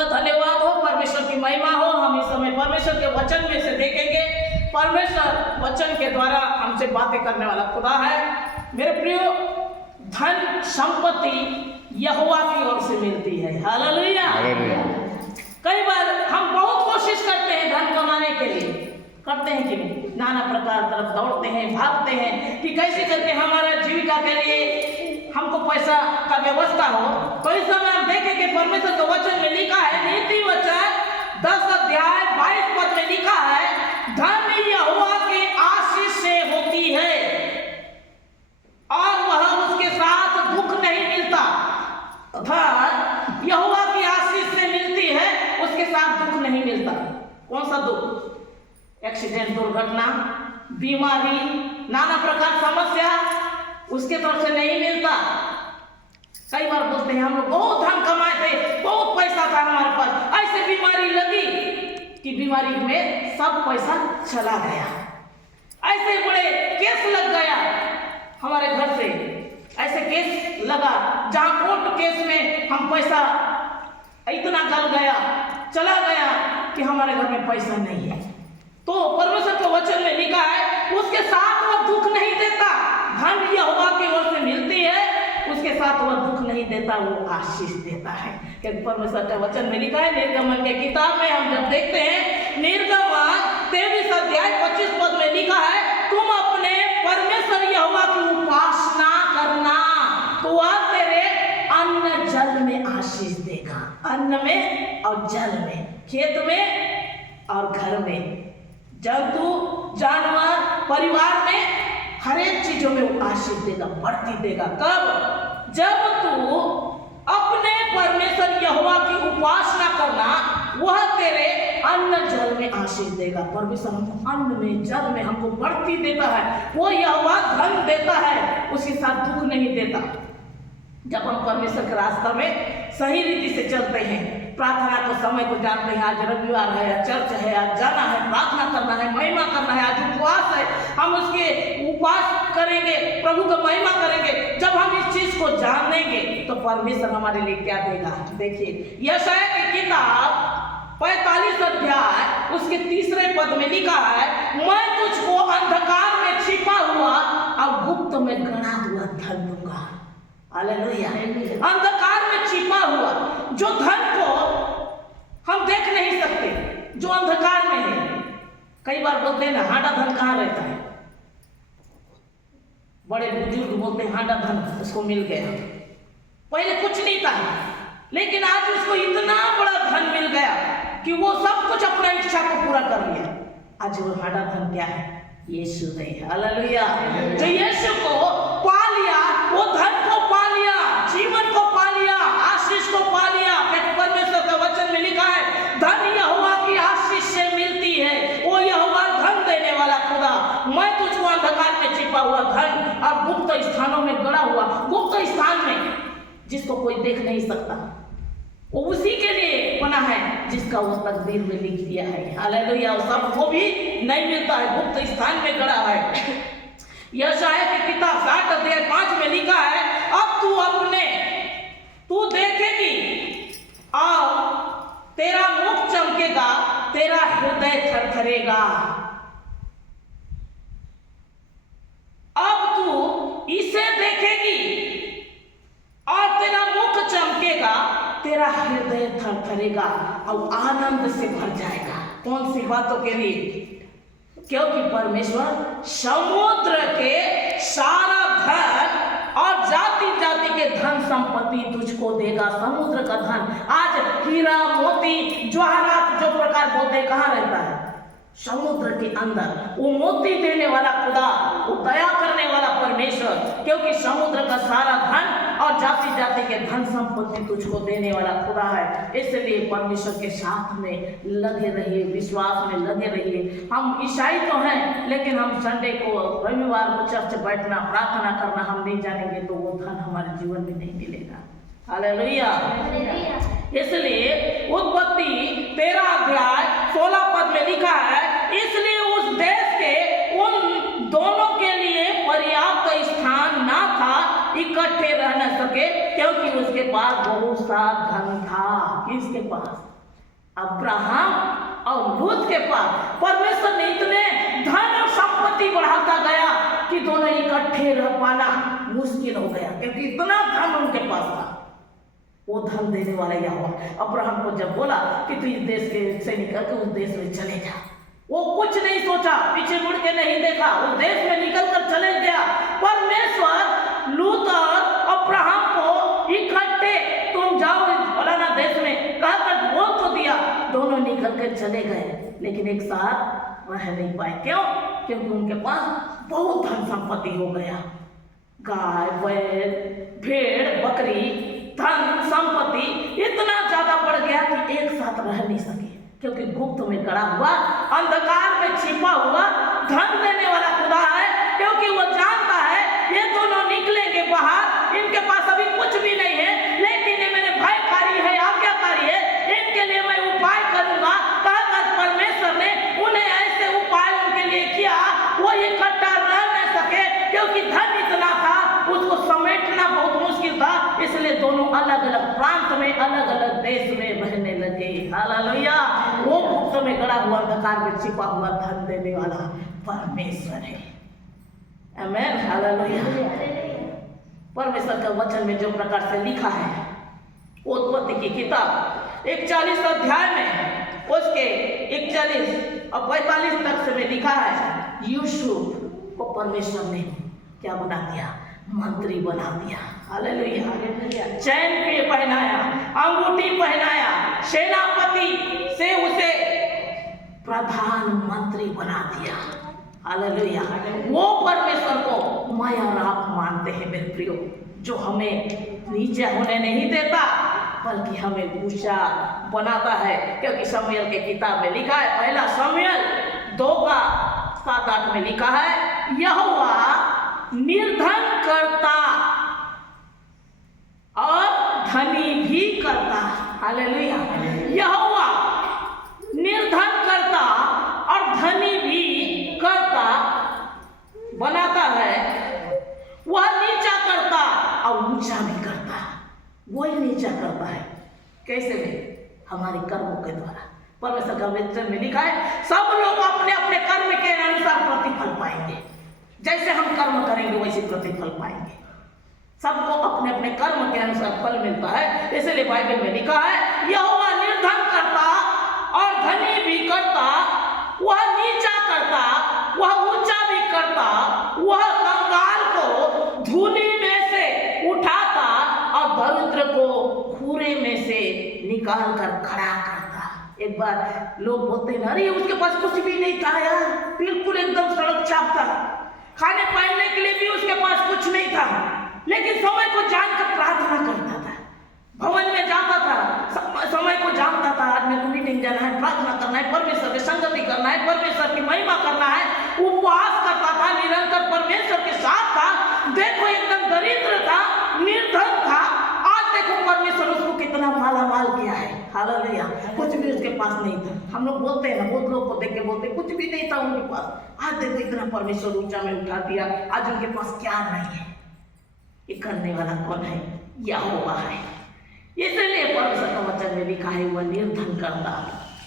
बहुत धन्यवाद हो, परमेश्वर की महिमा हो। हम इस समय परमेश्वर के वचन में से देखेंगे। परमेश्वर वचन के द्वारा हमसे बातें करने वाला खुदा है। मेरे प्रियो, धन संपत्ति यहोवा की ओर से मिलती है। हालेलुया। कई बार हम बहुत कोशिश करते हैं धन कमाने के लिए, करते हैं कि नहीं? नाना प्रकार तरफ दौड़ते हैं, भागते हैं कि कैसे करके हमारा जीविका के लिए हमको पैसा का व्यवस्था हो। तो इस समय हम देखें कि परमेश्वर के वचन में लिखा है, नीति वचन 10 अध्याय 22 पद में लिखा है, धन यहोवा के आशीष से होती है और वह उसके साथ दुख नहीं मिलता। धन यहोवा की आशीष से मिलती है, उसके साथ दुख नहीं मिलता। कौन सा दुख? एक्सीडेंट, दुर्घटना, बीमारी, नाना प्रकार समस्या उसके तरफ से नहीं मिलता। कई बार बोलते हैं हम लोग बहुत धन कमाए थे, बहुत पैसा था हमारे पास, ऐसे बीमारी लगी कि बीमारी में सब पैसा चला गया। ऐसे बड़े केस लग गया हमारे घर से, ऐसे केस लगा जहां कोर्ट केस में हम पैसा इतना गल गया, चला गया कि हमारे घर में पैसा नहीं है। तो परमेश्वर के वचन में लिखा है, उसके साथ वह दुख नहीं देता। धन यहोवा की ओर से मिलती है, उसके साथ वह दुख नहीं देता, वो आशीष देता है। क्योंकि परमेश्वर के वचन में लिखा है, निर्गमन के किताब में हम जब देखते हैं, निर्गमन 23 अध्याय 25 पद में लिखा है, तुम अपने परमेश्वर यहोवा की उपासना करना तो वह तेरे अन्न जल में आशीष देगा। अन्न में और जल में, खेत में और घर में, जंतु जानवर परिवार में, हर एक चीजों में वो आशीष देगा, बढ़ती देगा। कब? जब तू अपने परमेश्वर यहोवा की उपासना करना, वह तेरे अन्न जल में आशीष देगा। परमेश्वर हमको अन्न में, जल में हमको बढ़ती देता है। वो यहोवा धन देता है, उसके साथ दुख नहीं देता। जब हम परमेश्वर के रास्ते में सही रीति से चलते हैं, प्रार्थना को समय को जानते हैं, आज रविवार है, आज चर्च है, आज जाना है, प्रार्थना करना है, महिमा करना है, आज उपवास है, हम उसके उपवास करेंगे, प्रभु का महिमा करेंगे। जब हम इस चीज को जानेंगे तो परमेश्वर हमारे लिए क्या देगा। देखिए, यशायाह की किताब 45 अध्याय उसके 3 पद में लिखा है, मैं तुझको अंधकार में छिपा हुआ और गुप्त में गड़ा हुआ धन दूंगा। हालेलुया। अंधकार में छिपा हुआ, जो धन को हम देख नहीं सकते, जो अंधकार में है। कई बार बोलते हैं ना, हांडा धन कहाँ रहता है? बड़े बुजुर्ग बोलते हैं हांडा धन उसको मिल गया। पहले कुछ नहीं था, लेकिन आज उसको इतना बड़ा धन मिल गया कि वो सब कुछ अपना इच्छा को पूरा कर लिया। आज वो हांडा धन क्या है? यीशु है। हालेलुया। जो यीशु को पा लिया, वो धन को पा लिया, जीवन को पा लिया, आशीष को पा लिया। परमेश्वर का वचन में लिखा है, धन यहोवा की आशीष से मिलती है। वो यहोवा धन देने वाला खुदा, मैं तुझको अंधकार में छिपा हुआ धन और गुप्त स्थानों में गड़ा हुआ, गुप्त स्थान में जिसको कोई देख नहीं सकता, वो उसी के लिए बना है जिसका वो तकदीर में लिख दिया है। हालेलुया। सबको भी नहीं मिलता है, गुप्त स्थान में गड़ा है। यशायाह की किताब 60 अध्याय 5 में लिखा है, अब तू देखेगी और तेरा मुख चमकेगा, तेरा हृदय थरथरेगा। अब तू इसे देखेगी और तेरा मुख चमकेगा, तेरा हृदय थरथरेगा और आनंद से भर जाएगा। कौन सी बातों के लिए? क्योंकि परमेश्वर समुद्र के सारा धन और जाति जाति के धन संपत्ति तुझको देगा। समुद्र का धन, आज हीरा मोती जवाहरात जो प्रकार बोलते कहाँ रहता है? समुद्र के अंदर। वो मोती देने वाला खुदा, वो दया करने वाला परमेश्वर, क्योंकि समुद्र का सारा धन और जाति जाति के धन संपत्ति तुझको देने वाला खुदा है। इसलिए परमेश्वर के साथ में लगे रहिए, विश्वास में लगे रहिए। हम ईसाई तो हैं, लेकिन हम संडे को, रविवार को चर्च बैठना, प्रार्थना करना हम नहीं जानेंगे तो वो धन हमारे जीवन में नहीं मिलेगा। हालेलुया। इसलिए उत्पत्ति 13 अध्याय 16 पद में लिखा है, इसलिए उस देश के उन दोनों के लिए पर्याप्त स्थान ना था, इकट्ठे रह न सके, क्योंकि उसके पास बहुत सा धन था। किसके पास? अब्राहम और लूत के पास। परमेश्वर ने इतने धन और संपत्ति बढ़ाता गया कि दोनों इकट्ठे रह पाना मुश्किल हो गया, क्योंकि इतना धन उनके पास था। वो धन देने वाला यहोवा अब्राहम को जब बोला कि तू इस देश से निकल के उस देश में चले जा, वो कुछ नहीं सोचा, पीछे मुड़ के नहीं देखा, उस देश में निकल कर चले गया। परमेश्वर लूत और अब्राहम को इकट्ठे तुम जाओ फलाना देश में कहकर बोल तो दिया, दोनों निकल कर चले गए, लेकिन एक साथ रह नहीं पाए। क्यों? क्योंकि उनके पास बहुत धन संपत्ति हो गया। गाय, बैल, भेड़, बकरी, धन संपत्ति इतना ज्यादा बढ़ गया कि एक साथ रह नहीं सके, क्योंकि गुप्त में गड़ा हुआ, अंधकार में छिपा हुआ धन देने वाला खुदा है। क्योंकि वो जानता है ये दोनों निकलेंगे बाहर, इनके पास अभी कुछ भी नहीं है, लेकिन ये मेरे भयकारी है, आज्ञाकारी है, इनके लिए मैं उपाय करूंगा। कहकर परमेश्वर ने उन्हें ऐसे उपाय उनके लिए किया, वो इकट्ठा रह न सके, क्योंकि धन इतना था उसको समेटना बहुत मुश्किल था। इसलिए दोनों अलग अलग प्रांत में, अलग अलग देश में रहने लगे। हालेलुया। वो गुप्त में गड़ा हुआ, अंधकार में छिपा हुआ धन देने वाला परमेश्वर है। आमीन। हालेलुया। परमेश्वर का वचन में जो प्रकार से लिखा है, उत्पत्ति की किताब 41 अध्याय में उसके 41 और 45 तक से में लिखा है, यूसुफ को परमेश्वर ने क्या बना दिया? मंत्री बना दिया। हालेलुया। चैन पे पहनाया, अंगूठी पहनाया, सेनापति से उसे प्रधानमंत्री बना दिया। हालेलुया। वो परमेश्वर को मैं और आप मानते हैं मेरे प्रियो, जो हमें नीचे होने नहीं देता बल्कि हमें ऊंचा बनाता है। क्योंकि शमूएल के किताब में लिखा है, पहला शमूएल 2:7-8 में लिखा है, यहोवा निर्धन करता और धनी भी करता। हालेलुया। यहोवा निर्धन करता और धनी भी करता, बनाता है। वह नीचा करता और ऊंचा भी करता। वही नीचा करता है। कैसे में? हमारे कर्मों के द्वारा। परमेश्वर का वचन में लिखा है, सब लोग अपने अपने कर्म के अनुसार प्रतिफल पाएंगे। जैसे हम कर्म करेंगे वैसे प्रतिफल पाएंगे। सबको अपने अपने कर्म के अनुसार फल मिलता है। इसलिए बाइबल में लिखा है, यहोवा निर्धन करता और धनी भी करता, वह नीचा करता, वह ऊंचा भी करता, वह कंगाल को धूलि में से उठाता और दरिद्र को खूरे में से निकाल कर खड़ा करता। एक बार लोग बोलते हैं, अरे उसके पास कुछ भी नहीं था यार, बिल्कुल एकदम सड़क छाप था, खाने पहनने के लिए भी उसके पास कुछ नहीं था, लेकिन समय को जानकर प्रार्थना करता था, भवन में जाता था, समय को जानता था, आज मेरे को मीटिंग जाना है, प्रार्थना करना है, परमेश्वर की संगति करना है, परमेश्वर की महिमा करना है। उपवास करता था, निरंतर परमेश्वर के साथ था। देखो एकदम दरिद्र था, निर्धन था, आज देखो परमेश्वर उसको कितना माला माल किया है। हालेलुया। कुछ भी उसके पास नहीं था। हम लोग बोलते हैं ना, बहुत लोग को देख के बोलते कुछ भी नहीं था उनके पास, आज देखो इतना परमेश्वर ऊंचा में उठा दिया, आज उनके पास क्या नहीं है। ये करने वाला कौन है? यहोवा है। इसलिए परमेश्वर का वचन में लिखा है, वह निर्धन करता।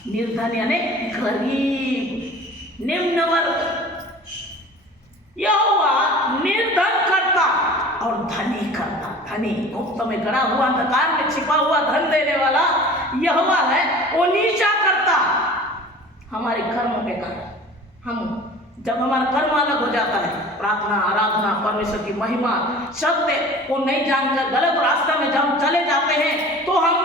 निर्धन यानी गरीब, निम्न वर्ग। यहोवा निर्धन करता और धनी करता। धनी गुप्त में गड़ा हुआ, अंधकार में छिपा हुआ धन देने वाला यहोवा है। वो नीचा करता हमारे कर्म के कारण। हम जब हमारा कर्म अलग हो जाता है, प्रार्थना, आराधना, परमेश्वर की महिमा, सत्य को नहीं जानकर गलत रास्ता में जब हम चले जाते हैं, तो हम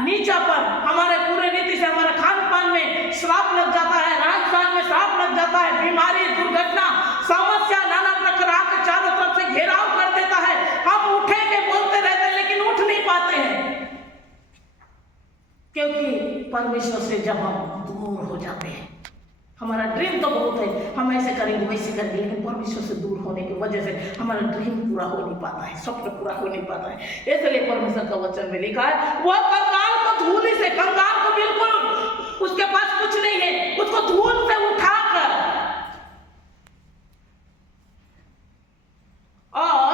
नीचा पर हमारे पूरे रीति से हमारे खान पान में श्राप लग जाता है, रहन सहन में श्राप लग जाता है, बीमारी, दुर्घटना, समस्या नाना प्रकार के चारों तरफ से घेराव कर देता है। हम उठेंगे, बोलते रहते हैं, लेकिन उठ नहीं पाते हैं, क्योंकि परमेश्वर से जब हम दूर हो जाते हैं। हमारा ड्रीम तो बहुत है, हम ऐसे करेंगे वैसे करेंगे, लेकिन परमेश्वर से दूर होने की वजह से हमारा ड्रीम पूरा हो नहीं पाता है, स्वप्न पूरा हो नहीं पाता है। इसलिए परमेश्वर का वचन में लिखा है, वह कंगाल को धूल से, कंगाल को बिल्कुल उसके पास कुछ नहीं है, उसको धूल से उठाकर और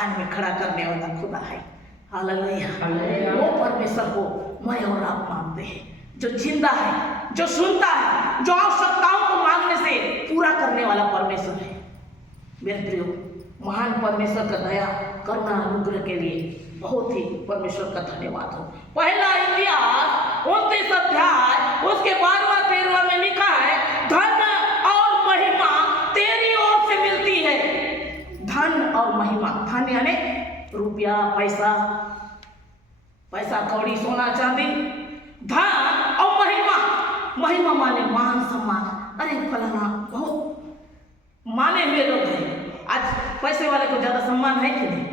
मैदान में खड़ा करने वाला खुदा है। हालेलुया। वो परमेश्वर को मैं और आप मानते हैं, जो जिंदा है, जो सुनता है, जो आवश्यकताओं को मांगने से पूरा करने वाला परमेश्वर है। मेरे प्रियो, महान परमेश्वर का दया करुणा अनुग्रह के लिए बहुत ही परमेश्वर का धन्यवाद हो। पहला इतिहास 29 अध्याय उसके 12वां-13वां में लिखा है, धन और महिमा तेरी ओर से मिलती है। धन और महिमा, धन यानी रुपया, पैसा, पैसा कौड़ी, सोना चांदी। धन और महिमा, महिमा माने मान सम्मान। अरे फलाना बहुत माने हुए लोग हैं। आज पैसे वाले को ज्यादा सम्मान है कि नहीं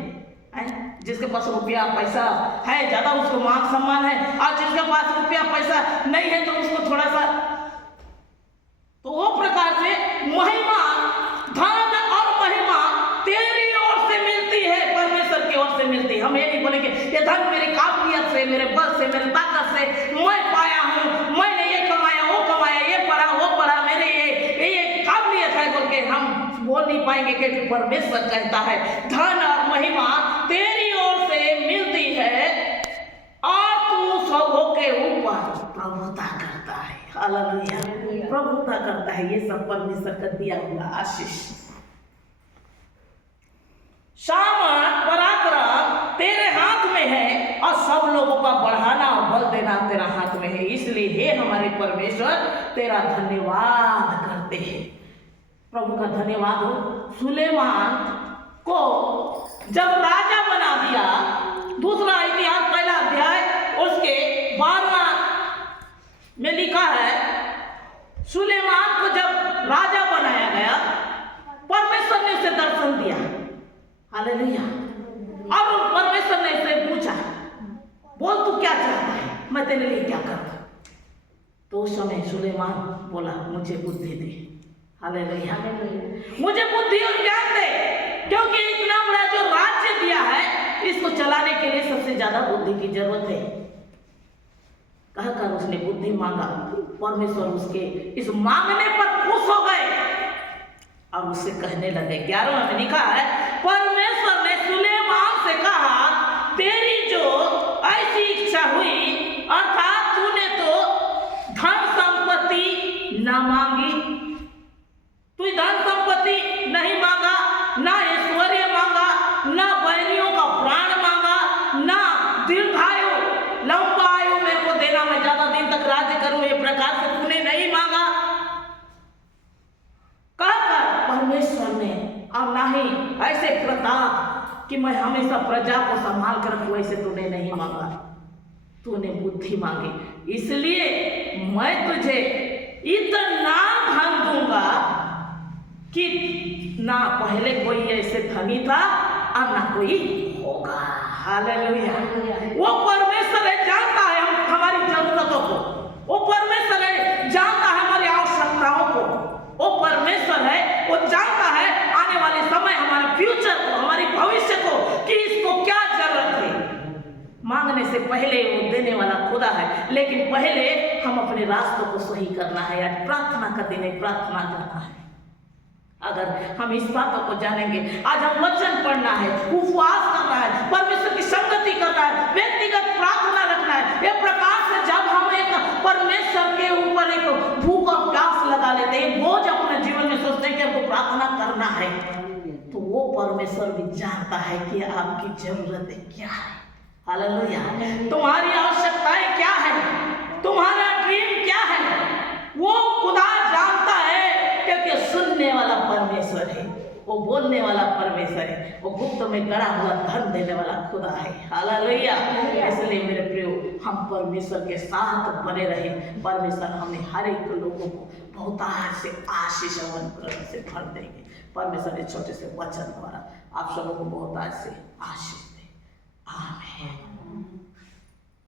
है? जिसके पास रुपया पैसा है ज्यादा उसको मान सम्मान है, और जिसके पास रुपया पैसा नहीं है तो उसको थोड़ा सा। तो वो प्रकार से महिमा, धन और महिमा तेरी ओर से मिलती है, परमेश्वर की ओर से मिलती है। हम ये नहीं बोलेंगे ये धन मेरी काबिलियत से, मेरे बल से, मेरे ताकत से मैं पाया हूँ, मैंने ये कमाया, वो कमाया, ये पढ़ा, वो पढ़ा, मेरे ये काबिलियत है बोल के हम बोल नहीं पाएंगे, क्योंकि परमेश्वर कहता है धन और महिमा तेरी ओर से मिलती है और तू सबों के ऊपर प्रभुता करता है। हालेलुया। प्रभुता करता है, ये सब परमेश्वर का दिया हुआ आशीष। सामर्थ पराक्रम तेरे हाथ में है और सब लोगों का बढ़ाना और बल देना तेरा हाथ में है। इसलिए हे हमारे परमेश्वर तेरा धन्यवाद करते हैं। प्रभु का धन्यवाद हो। सुलेमान को जब राजा बना दिया, दूसरा इतिहास पहला अध्याय उसके 12वां में लिखा है, सुलेमान को जब राजा बनाया गया परमेश्वर ने उसे दर्शन दिया। हालेलुया। और परमेश्वर ने उसे पूछा, बोल तू क्या चाहता है, मैं तेरे लिए क्या करूं। तो उस समय सुलेमान बोला, मुझे बुद्धि दे। हालेलुया। मुझे बुद्धि और ज्ञान दे, क्योंकि इतना बड़ा जो राज्य दिया है इसको चलाने के लिए सबसे ज्यादा बुद्धि की जरूरत है। कहकर उसने बुद्धि मांगा। परमेश्वर उसके इस मांगने पर खुश हो गए और उससे कहने लगे। 11वां में लिखा है, परमेश्वर ने सुलेमान से कहा, तेरी जो ऐसी इच्छा हुई, अर्थात तूने तो धन संपत्ति न मांगी, तू धन संपत्ति नहीं मांगा, ना ऐश्वर्य मांगा, ना बहनियों का प्राण मांगा, ना दीर्घायु, लंबा आयु मेरे को देना, मैं ज्यादा दिन तक राज्य करूं, ये प्रकार से तूने नहीं मांगा कहकर परमेश्वर ने, और ना ही ऐसे प्रताप कि मैं हमेशा प्रजा को संभाल कर रखूं, ऐसे तूने नहीं मांगा। तूने बुद्धि मांगी, इसलिए मैं तुझे इतना धन दूंगा कि ना पहले कोई ऐसे धनी था और ना कोई होगा। हालेलुया। वो परमेश्वर है, जानता है हम हमारी जरूरतों को, वो परमेश्वर है, जानता है हमारी आवश्यकताओं को, वो परमेश्वर है, वो जानता है आने वाले समय, हमारे फ्यूचर को, हमारी भविष्य को, कि इसको क्या जरूरत है। मांगने से पहले वो देने वाला खुदा है, लेकिन पहले हम अपने रास्तों को सही करना है। आज प्रार्थना का दिन है, प्रार्थना करना है। अगर हम इस बातों को जानेंगे, आज हम वचन पढ़ना है, उपवास करना है, परमेश्वर की संगति करना है, व्यक्तिगत प्रार्थना रखना है। ये प्रकार से जब हम एक परमेश्वर के ऊपर एक भूख और प्यास लगा लेते हैं, बोझ अपने जीवन में सोचते हैं कि हमको प्रार्थना करना है, तो वो परमेश्वर भी जानता है कि आपकी जरूरतें क्या है। हालेलुया। तुम्हारी आवश्यकताएं क्या है, तुम्हारा ड्रीम क्या है, वो खुदा जानता है, क्योंकि सुनने वाला परमेश्वर है, वो बोलने वाला परमेश्वर है, वो गुप्त में गड़ा हुआ धन देने वाला खुदा है। हालेलुया। इसलिए मेरे प्रियो, हम परमेश्वर के साथ बने रहे। परमेश्वर हमें हर एक लोगों को बहुत से आशीष और अनुग्रह से भर देंगे। परमेश्वर इस छोटे से वचन द्वारा आप सबों को बहुत से आशीष दे। आमीन।